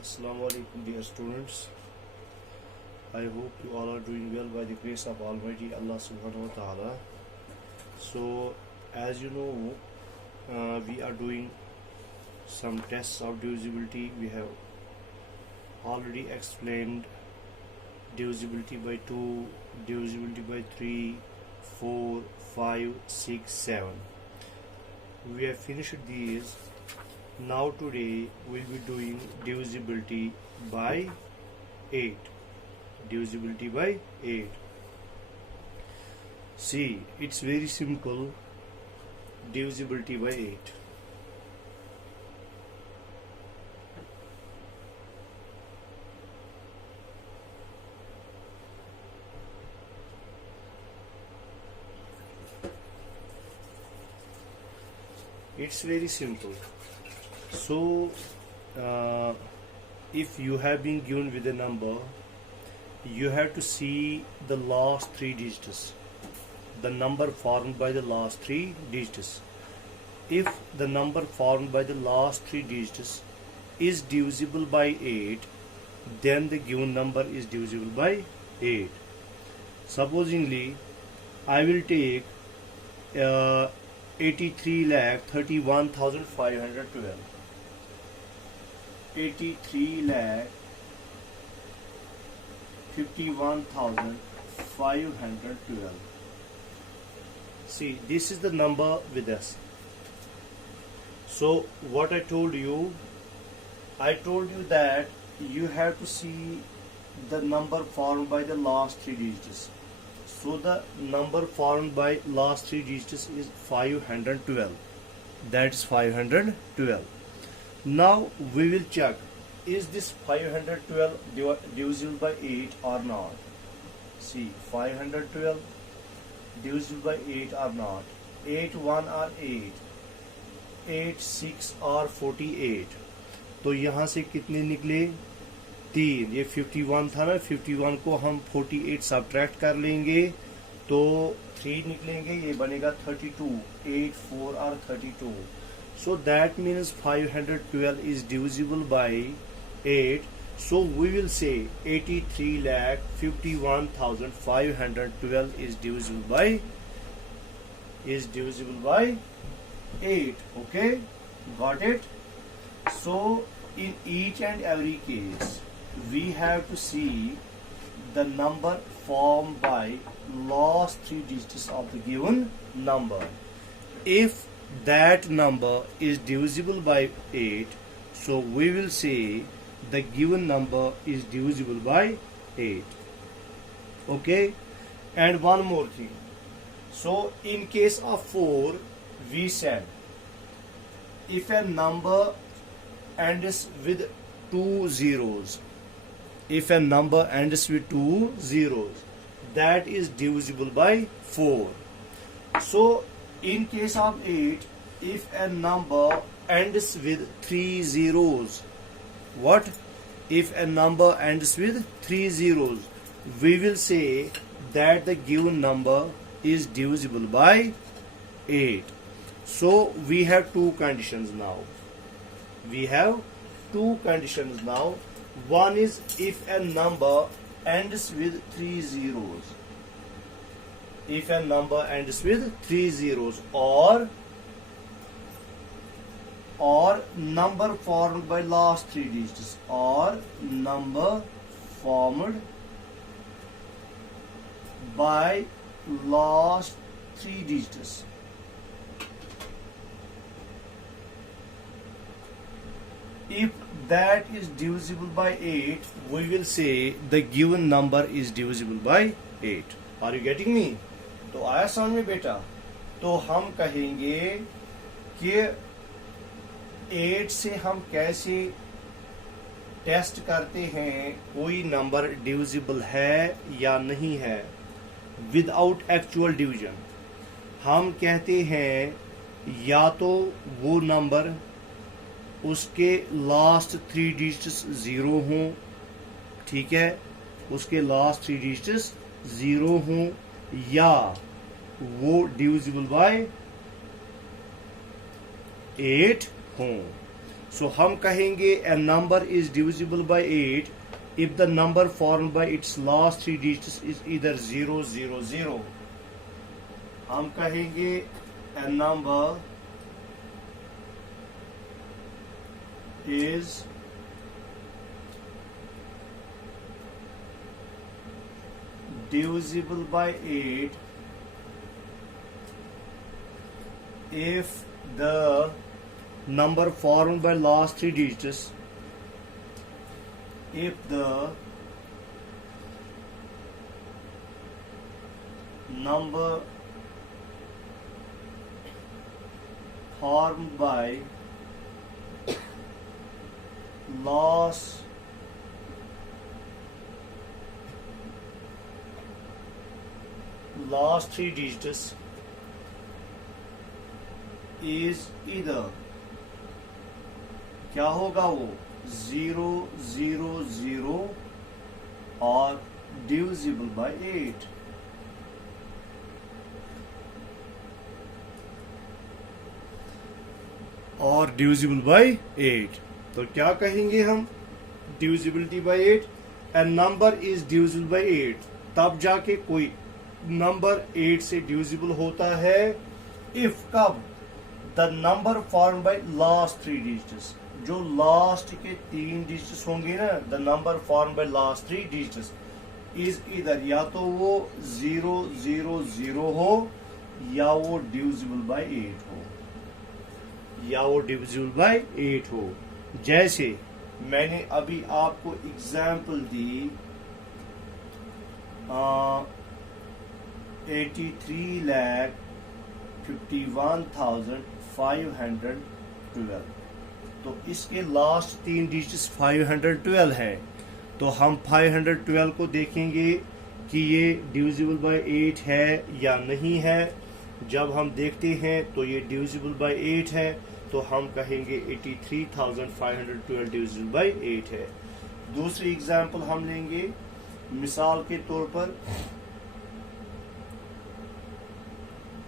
Assalamu alaikum, dear students. I hope you all are doing well by the grace of Almighty Allah subhanahu wa ta'ala. So, as you know, we are doing some tests of divisibility. We have already explained divisibility by 2, divisibility by 3, 4, 5, 6, 7. We have finished these. Now today we'll be doing divisibility by 8. Divisibility by 8. See, it's very simple. Divisibility by 8. It's very simple. So, if you have been given with a number, you have to see the last 3 digits, the number formed by the last 3 digits. If the number formed by the last 3 digits is divisible by 8, then the given number is divisible by 8. Supposingly, I will take 83,31,512. 83,51,512. See, this is the number with us. So what I told you that you have to see the number formed by the last 3 digits. So the number formed by last 3 digits is 512. That is 512. Now we will check, is this 512 divisible by 8 or not? See, 512 divisible by 8 or not? 8 1 or 8, 8 6 और 48. तो यहाँ से कितने निकले? 3. ये 51 था ना, 51 को हम 48 सब्ट्रैक्ट कर लेंगे तो 3 निकलेंगे, ये बनेगा 32. 8 4 और 32. So that means 512 is divisible by 8. So we will say 83,51,512 is divisible by 8. Okay, got it? So in each and every case we have to see the number formed by last 3 digits of the given number. If that number is divisible by 8, so we will say the given number is divisible by 8. Okay, and one more thing. So in case of 4, we said if a number ends with 2 zeros, if a number ends with 2 zeros, that is divisible by 4. So in case of 8, if a number ends with 3 zeros, what? If a number ends with 3 zeros, we will say that the given number is divisible by 8. So we have 2 conditions now. One is if a number ends with 3 zeros. If a number ends with 3 zeros or number formed by last 3 digits, or number formed by last 3 digits. If that is divisible by 8, we will say the given number is divisible by 8. Are you getting me? तो आया समझ में बेटा? तो हम कहेंगे कि 8 से हम कैसे टेस्ट करते हैं कोई नंबर डिविजिबल है या नहीं है विदाउट एक्चुअल डिवीजन. हम कहते हैं या तो वो नंबर उसके लास्ट 3 डिजिट्स 0 हों, ठीक है, उसके लास्ट 3 डिजिट्स 0 हों, या वो डिविजिबल बाय 8 हों. सो हम कहेंगे a number is divisible by 8 if the number formed by its last three digits is either 0, 0, 0. हम कहेंगे a number is divisible by 8 if the number formed by last three digits, if the number formed by last three digits is either, क्या होगा वो 0, 0, 0 और divisible by 8. और divisible by 8. तो क्या कहेंगे हम divisibility by 8? A number is divisible by 8. तब जाके कोई नंबर 8 से divisible होता है if कब the number formed by last three digits, जो लास्ट के 3 डिजिट्स होंगे ना, the number form by last 3 digits is इधर, या तो वो 0, 0, 0 हो या वो डिविजिबल बाय 8 हो, या वो डिविजिबल बाय 8 हो. जैसे मैंने अभी आपको एग्जाम्पल दी 83,51,512, तो इसके लास्ट 3 डिजिट्स 512 है. तो हम 512 को देखेंगे कि ये डिविजिबल बाय 8 है या नहीं है. जब हम देखते हैं तो ये डिविजिबल बाय 8 है, तो हम कहेंगे 83,512 डिविजिबल बाय 8 है. दूसरी एग्जाम्पल हम लेंगे, मिसाल के तौर पर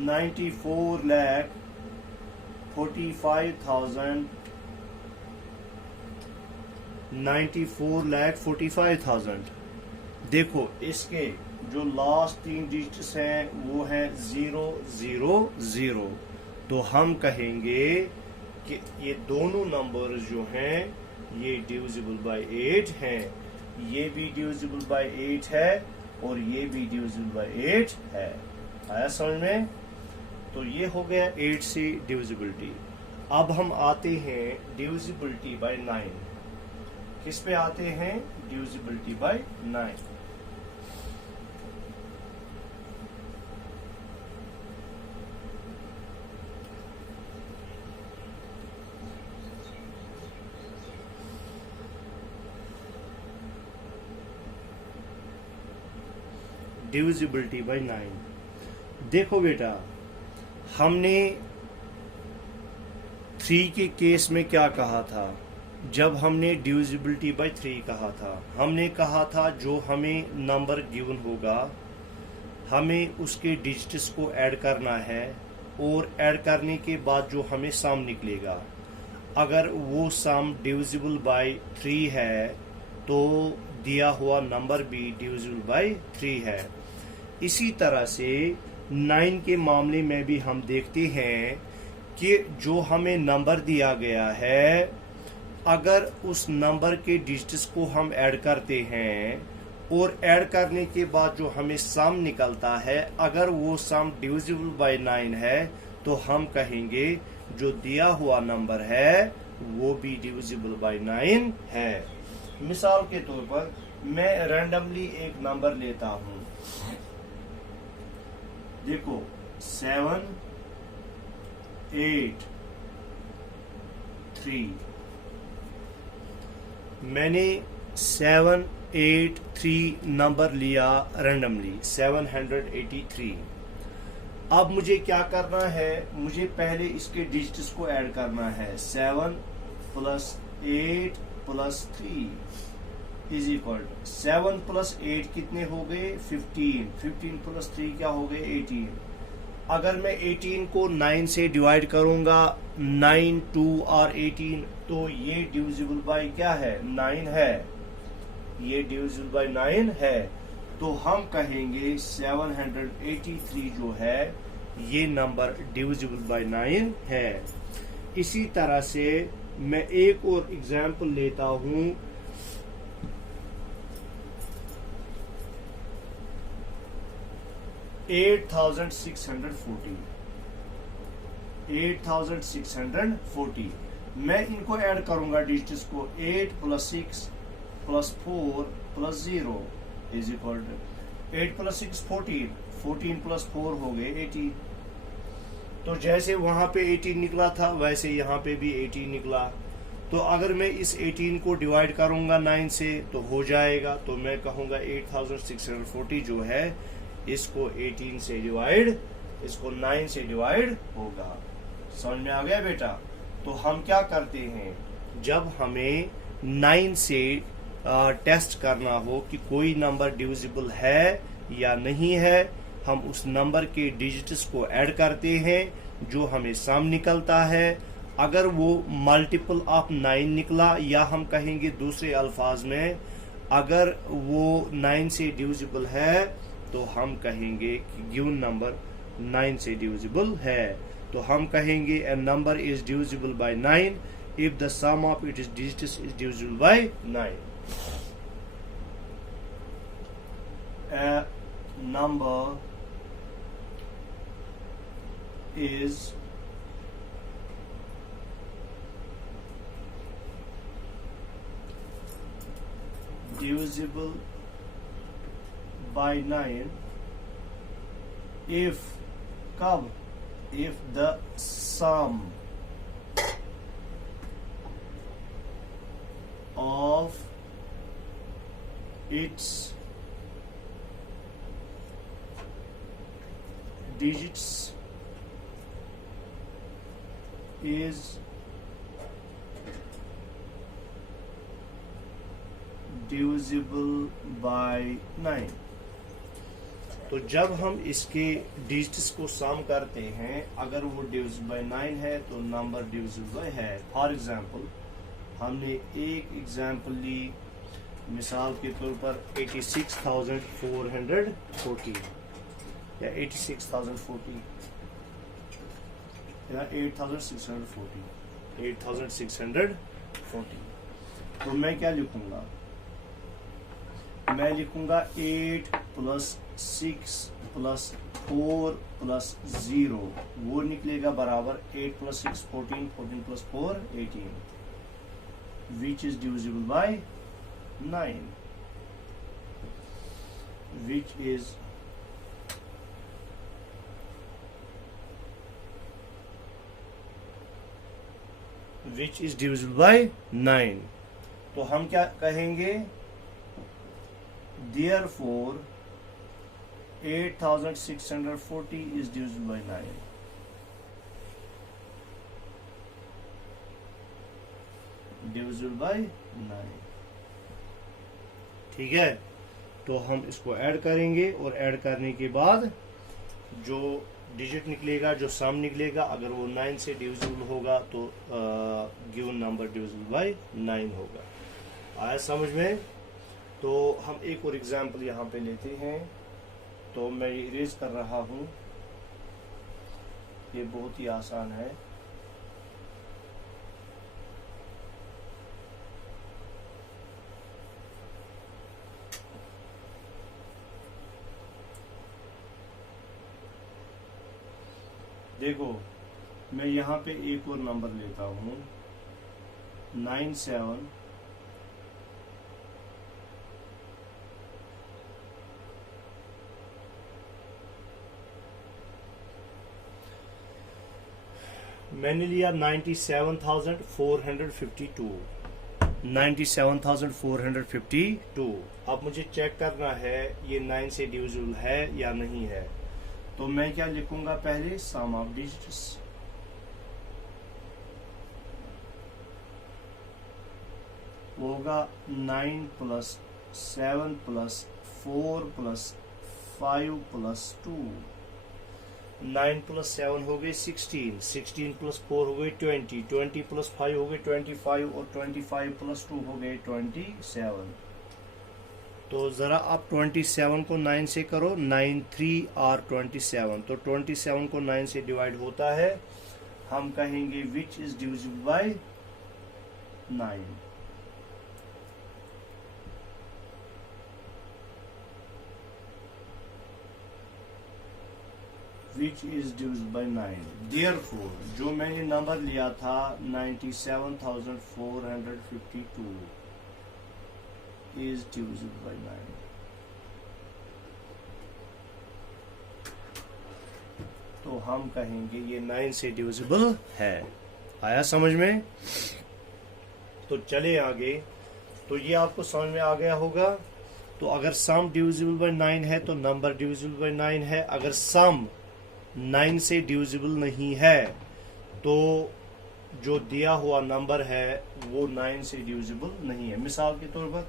94,45,000. देखो इसके जो लास्ट 3 डिजिट्स हैं वो हैं 0, 0, 0. तो हम कहेंगे कि ये दोनों नंबर्स जो हैं ये डिविजिबल बाय 8 हैं. ये भी डिविजिबल बाय 8 है और ये भी डिविजिबल बाय 8 है. आया समझ में? तो ये हो गया 8 से डिविजिबिलिटी. अब हम आते हैं डिविजिबिलिटी बाय 9. किस पे आते हैं? Divisibility bye 9. Divisibility bye 9. देखो बेटा, हमने 3 के केस में क्या कहा था? जब हमने डिविजिबिलिटी बाय 3 कहा था, हमने कहा था जो हमें नंबर गिवन होगा हमें उसके डिजिट्स को ऐड करना है, और ऐड करने के बाद जो हमें सम निकलेगा, अगर वो सम डिविजिबल बाय 3 है तो दिया हुआ नंबर भी डिविजिबल बाय 3 है. इसी तरह से 9 के मामले में भी हम देखते हैं कि जो हमें नंबर दिया गया है, अगर उस नंबर के डिजिट्स को हम ऐड करते हैं और ऐड करने के बाद जो हमें सम निकलता है, अगर वो सम डिविजिबल बाय 9 है तो हम कहेंगे जो दिया हुआ नंबर है वो भी डिविजिबल बाय 9 है. मिसाल के तौर पर मैं रैंडमली एक नंबर लेता हूं. देखो 7, 8, 3. मैंने 7, 8, 3 नंबर लिया रैंडमली 783. अब मुझे क्या करना है? मुझे पहले इसके डिजिट्स को ऐड करना है. 7 + 8 + 3 इज इक्वल 7 + 8 कितने हो गए? 15. 15 + 3 क्या हो गए? 18. अगर मैं 18 को 9 से डिवाइड करूंगा, 9, 2 और 18, तो ये डिविजिबल बाय क्या है? 9 है। ये डिविजिबल बाय 9 है। तो हम कहेंगे 783 जो है ये नंबर डिविजिबल बाय 9 है। इसी तरह से मैं एक और एग्जांपल लेता हूं। 8640 मैं इनको ऐड करूंगा डिजिट्स को। 8 + 6 + 4 + 0 इज इक्वल टू 8 + 6 14, 14 + 4 हो गए 18। तो जैसे वहां पे 18 निकला था वैसे यहाँ पे भी 18 निकला। तो अगर मैं इस 18 को डिवाइड करूंगा 9 से तो हो जाएगा। तो मैं कहूंगा 8640 जो है इसको 18 से डिवाइड, इसको 9 से डिवाइड होगा। समझ में आ गया बेटा? तो हम क्या करते हैं, जब हमें 9 से टेस्ट करना हो कि कोई नंबर डिविजिबल है या नहीं है, हम उस नंबर के डिजिट्स को ऐड करते हैं, जो हमें सम निकलता है। अगर वो मल्टीपल ऑफ 9 निकला, या हम कहेंगे दूसरे अल्फाज में, अगर वो 9 से डिविजिबल है तो हम कहेंगे कि गिवन नंबर 9 से डिविजिबल है। तो हम कहेंगे a number is divisible by 9 if the sum of its digits is divisible by 9. A number is divisible by 9 if कब? If the sum of its digits is divisible by 9। तो जब हम इसके डिजिट्स को सम करते हैं, अगर वो डिविजिबल बाय 9 है तो नंबर डिविजिबल बाय है। फॉर एग्जांपल हमने एक एग्जांपल ली, मिसाल के तौर पर 86,440 या 86,040 या 8640। तो मैं क्या लिखूंगा? मैं लिखूंगा 8 + 6 + 4 + 0, वो निकलेगा बराबर 8 + 6 14, 14 + 4 18, which is divisible by 9, which is divisible by 9। तो हम क्या कहेंगे? Therefore 8640 is divisible by 9। divisible by 9। ठीक है, तो हम इसको ऐड करेंगे और ऐड करने के बाद जो डिजिट निकलेगा, जो सम निकलेगा, अगर वो 9 से डिविजिबल होगा तो गिवन नंबर डिविजिबल बाय 9 होगा। आया समझ में? तो हम एक और एग्जांपल यहाँ पे लेते हैं। तो मैं इरेज कर रहा हूँ, ये बहुत ही आसान है। देखो, मैं यहाँ पे एक और नंबर लेता हूँ 97 मैंने लिया 97,452। अब मुझे चेक करना है ये 9 से डिविजिबल है या नहीं है। तो मैं क्या लिखूंगा? पहले सम ऑफ डिजिट्स, होगा 9 + 7 + 4 + 5 + 2 9 प्लस 7 हो गए 16, 16 प्लस 4 हो गए 20, 20 प्लस 5 हो गए 25 और 25 प्लस 2 हो गए 27। तो ज़रा आप 27 को 9 से करो, 9 3 और 27, तो 27 को 9 से डिवाइड होता है, हम कहेंगे which is divisible bye 9। Which is divisible bye 9। Therefore जो मैंने नंबर लिया था 97,452 is divisible by 9। तो हम कहेंगे ये 9 से डिविजिबल है। आया समझ में? तो चले आगे। तो ये आपको समझ में आ गया होगा। तो अगर सम डिविजिबल बाय 9 है तो नंबर डिविजिबल बाय 9 है। अगर सम 9 से डिविजिबल नहीं है तो जो दिया हुआ नंबर है वो 9 से डिविजिबल नहीं है। मिसाल के तौर पर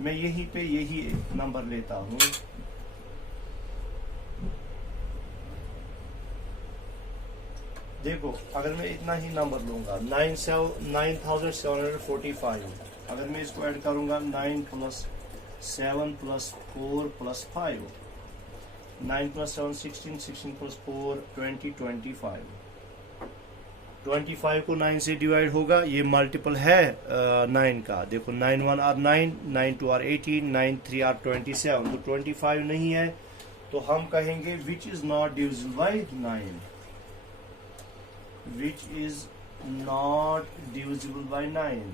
मैं यहीं पे यही नंबर लेता हूं, देखो अगर मैं इतना ही नंबर लूंगा 9745, अगर मैं इसको ऐड करूंगा 9 plus 7 plus 4 plus 5, 9 plus 7 16, 16 plus 4 20, 25 को 9 से डिवाइड होगा, ये मल्टीपल है 9 का। देखो 9 1 आर 9, 9 2 आर 18, 9 3 आर 27, तो 25 नहीं है। तो हम कहेंगे which is not divisible by 9, which is not divisible by 9।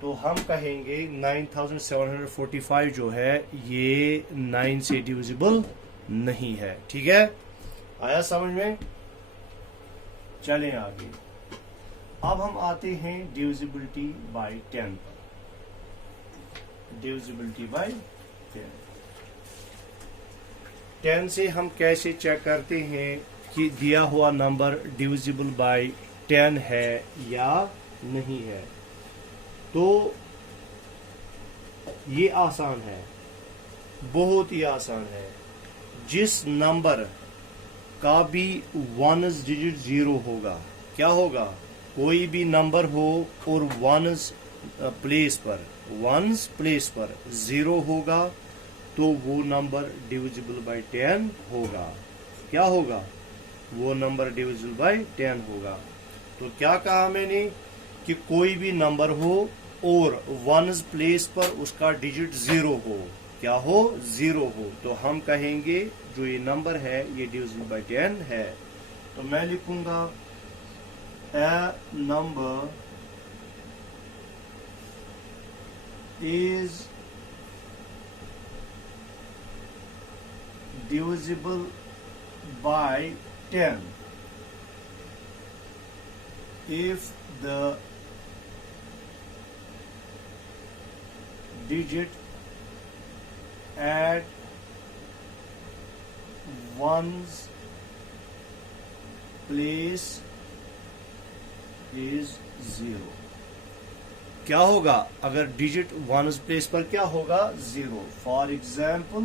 तो हम कहेंगे 9745 जो है ये 9 से डिविजिबल नहीं है। ठीक है, आया समझ में? चलें आगे। अब हम आते हैं डिविजिबिलिटी बाय 10 पर। डिविजिबिलिटी बाय 10 से हम कैसे चेक करते हैं कि दिया हुआ नंबर डिविजिबल बाय 10 है या नहीं है? तो ये आसान है, बहुत ही आसान है। जिस नंबर का भी 1's डिजिट 0 होगा, क्या होगा? कोई भी नंबर हो और 1's प्लेस पर 0 होगा तो वो नंबर डिविजिबल बाय 10 होगा। क्या होगा? वो नंबर डिविजिबल बाय 10 होगा। तो क्या कहा मैंने कि कोई भी नंबर हो और 1's प्लेस पर उसका डिजिट 0 हो, क्या हो? 0 हो, तो हम कहेंगे जो ये नंबर है ये डिविजिबल बाय 10 है। तो मैं लिखूंगा ए number is divisible by 10 if the digit at one's place is 0। क्या होगा अगर डिजिट 1's प्लेस पर क्या होगा? 0। फॉर एग्जाम्पल,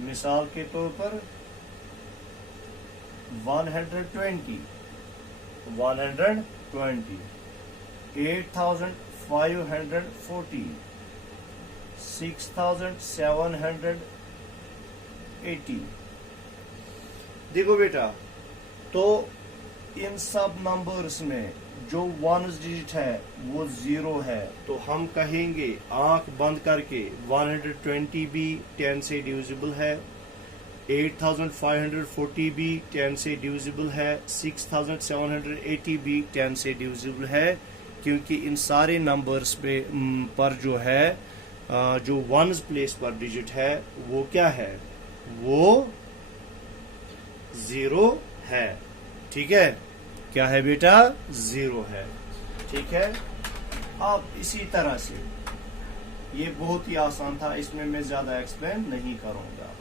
मिसाल के तौर पर 120, 8,540, 6,780। देखो बेटा, तो इन सब नंबर्स में जो 1's डिजिट है वो 0 है, तो हम कहेंगे आंख बंद करके 120 भी 10 से डिविजिबल है, 8,540 भी 10 से डिविजिबल है, 6,780 भी 10 से डिविजिबल है, क्योंकि इन सारे नंबर्स पर जो है जो 1's प्लेस पर डिजिट है वो क्या है? वो 0 है। ठीक है, क्या है बेटा? 0 है। ठीक है, अब इसी तरह से ये बहुत ही आसान था, इसमें मैं ज्यादा एक्सप्लेन नहीं करूंगा।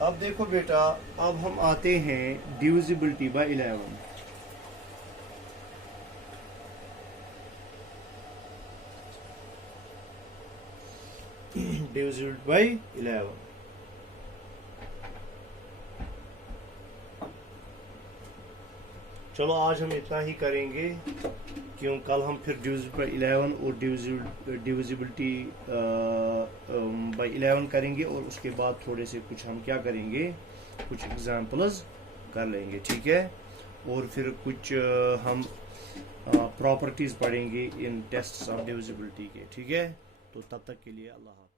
अब देखो बेटा, अब हम आते हैं डिविजिबिलिटी बाय 11। Divisible by 11। चलो आज हम इतना ही करेंगे, क्यों कल हम फिर डिविजिबल बाय 11 और डिविजिबिलिटी बाय 11 करेंगे, और उसके बाद थोड़े से कुछ हम क्या करेंगे, कुछ एग्जांपल्स कर लेंगे, ठीक है। और फिर कुछ हम प्रॉपर्टीज पढ़ेंगे इन टेस्ट्स ऑफ डिविजिबिलिटी के, ठीक है। तो तब तक के लिए अल्लाह हाफ़िज़।